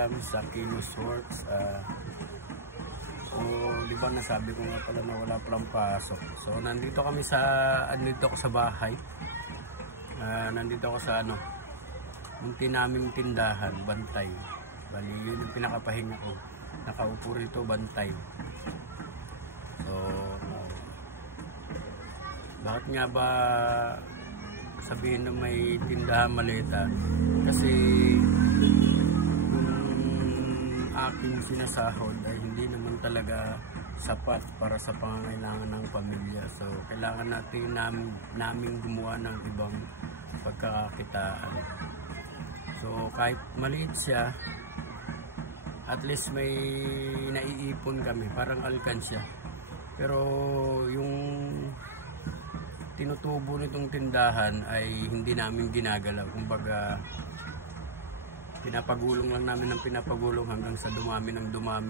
welcome sa Kinos Works. Di ba nasabi ko nga pala na wala palang pasok. So nandito kami andito ako sa bahay. Nandito ako sa munti naming tindahan, Bantay. Bali yun yung pinakapahinga ko. Nakaupo rito, Bantay. So bakit nga ba sabihin na may tindahan Maleta? Kasi yung aking sinasahod ay hindi naman talaga sapat para sa pangangailangan ng pamilya. So kailangan namin gumawa ng ibang pagkakakitaan. So kahit maliit siya, at least may naiipon kami, parang alkansya. Pero yung tinutubo nitong tindahan ay hindi namin ginagalaw. Kumbaga pinapagulong lang namin ng pinapagulong hanggang sa dumami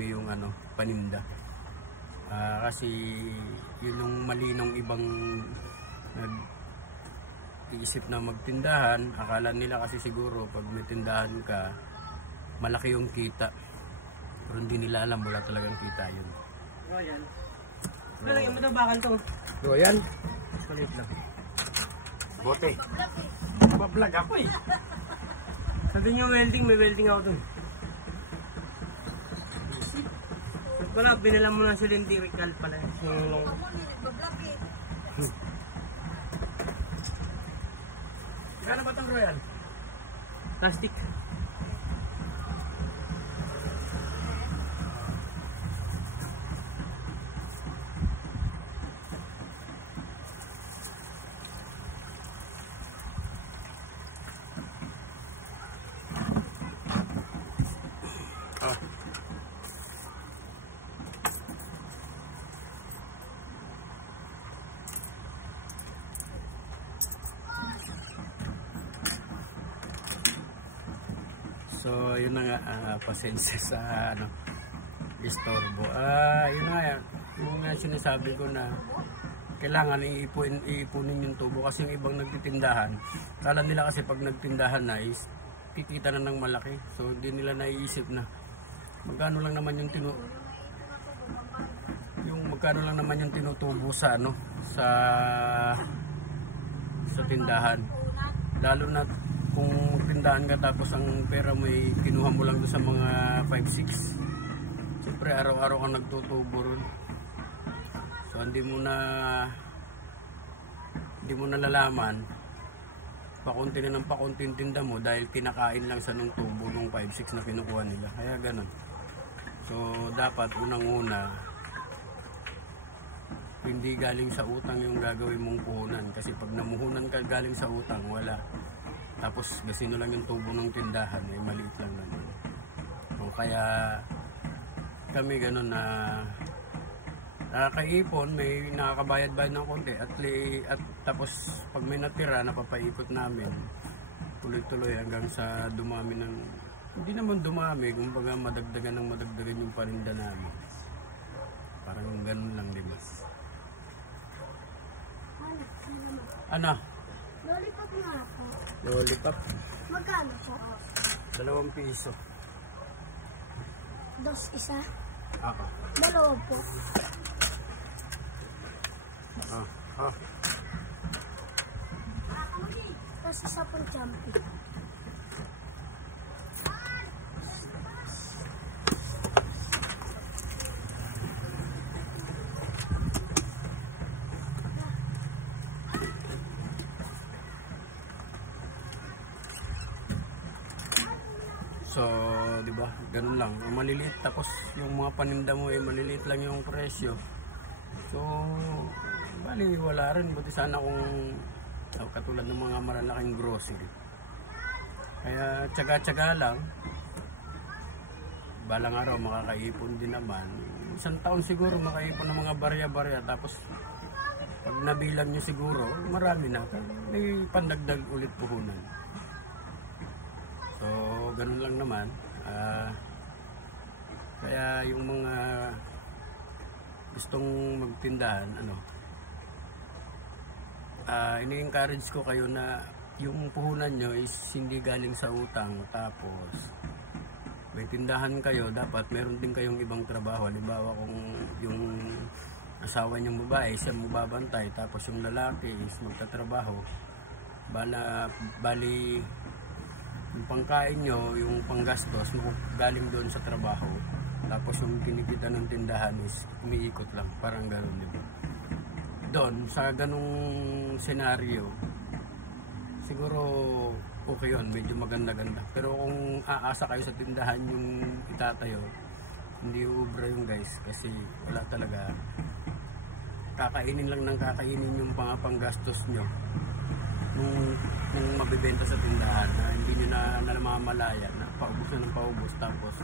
yung paninda. Kasi yun yung mali ng ibang nag-iisip na magtindahan. Akala nila kasi siguro pag may tindahan ka, malaki yung kita. Pero hindi nila alam, wala talagang kita yun. Oh, yan. Lalagyan mo daw bakal to. So yan. Palit lang. Bote. Bablog ako eh. Sa din yung welding, may welding ako dun. Wala, binala mo na cylindrical pala. Yung Kano ba itong Royal? plastic. Oh. So yun na nga, pasensya sa istorbo. Yun na nga, yung sinasabi ko na kailangan iipunin yung tubo kasi yung ibang nagtitindahan, kala nila kasi pag nagtindahan na is kikita na ng malaki. So hindi nila naiisip na magkano lang naman yung tinutubo sa sa tindahan. Lalo na kung tindahan ka tapos ang pera mo ay kinuha mo lang doon sa mga 5-6. Siyempre araw-araw kang nagtutubo ron. So hindi mo nalalaman, pakunti na ng pakunti yung tinda mo dahil kinakain lang sa nung tubo nung 5-6 na kinukuha nila. Kaya ganun. So dapat unang-una hindi galing sa utang yung gagawin mong puhunan. Kasi pag namuhunan ka galing sa utang, wala. Tapos gasino lang yung tubo ng tindahan, ay maliit lang naman. So kaya kami ganun na nakakaipon, may nakakabayad-bayad ng konti at tapos pag may natira, napapaikot namin tuloy-tuloy hanggang sa dumami ng, hindi naman dumami, kumbaga madagdagan yung paninda namin. Parang ganun lang, di ba? Ano? Lollipop nga ako. Lollipop? Magkano siya? 2 piso. Dos isa? Ako. 2 po. Tapos isa pong champi. So, di ba? Ganun lang. Maliliit tapos yung mga paninda mo ay maliliit lang yung presyo. So, bali wala rin. Buti sana kung katulad ng mga malalaking grocery. Kaya tsaga-tsaga lang. Balang araw makakaipon din naman. Isang taon siguro makaipon ng mga barya-barya. Tapos pag nabilang nyo siguro, marami na. May pandagdag ulit puhunan. So, ganun lang naman. Kaya yung mga gustong magtindahan, ini-encourage ko kayo na yung puhunan nyo is hindi galing sa utang. Tapos, may tindahan kayo, dapat meron din kayong ibang trabaho. Halimbawa kung yung asawa niyong babae, siya magbabantay, tapos yung lalaki is magtatrabaho. Bali, yung pangkain nyo, yung panggastos, galing doon sa trabaho. Tapos yung kinikita ng tindahan is umiikot lang, parang gano'n, di ba? Doon, sa ganung senaryo, siguro okay yun, medyo maganda-ganda. Pero kung aasa kayo sa tindahan yung itatayo, hindi ubra yung guys, kasi wala talaga. Kakainin lang ng kakainin yung panggastos nyo nung mabibenta sa tindahan, na hindi nyo na namamalaya na paubos na ng paubos, tapos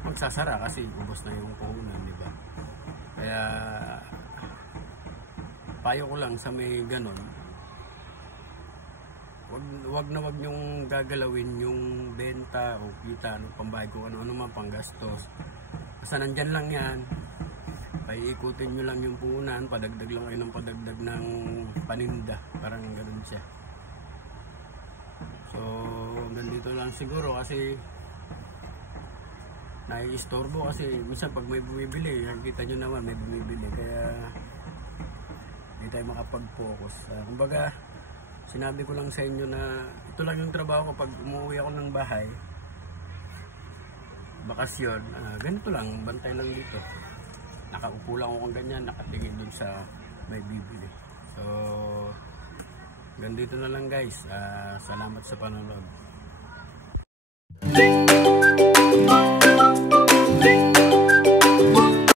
magsasara kasi ubos na yung puhunan, di ba? Kaya payo ko lang sa may ganon, wag na wag nyong gagalawin yung benta o kita ng pambayad kung ano man panggastos. Basta nandyan lang yan, paiikutin nyo lang yung puhunan, padagdag lang kayo ng padagdag ng paninda, parang ganoon siya. So hanggang dito lang siguro, kasi nai-istorbo, kasi minsan pag may bumibili, nakikita nyo naman may bumibili, kaya hindi tayo makapag-focus. Kumbaga, sinabi ko lang sa inyo na ito lang yung trabaho ko pag umuwi ako ng bahay, bakasyon, ganito lang, bantay lang dito. Nakaupo lang ako ganyan, nakatingin dun sa may bibili. So, ganito na lang guys. Salamat sa panonood.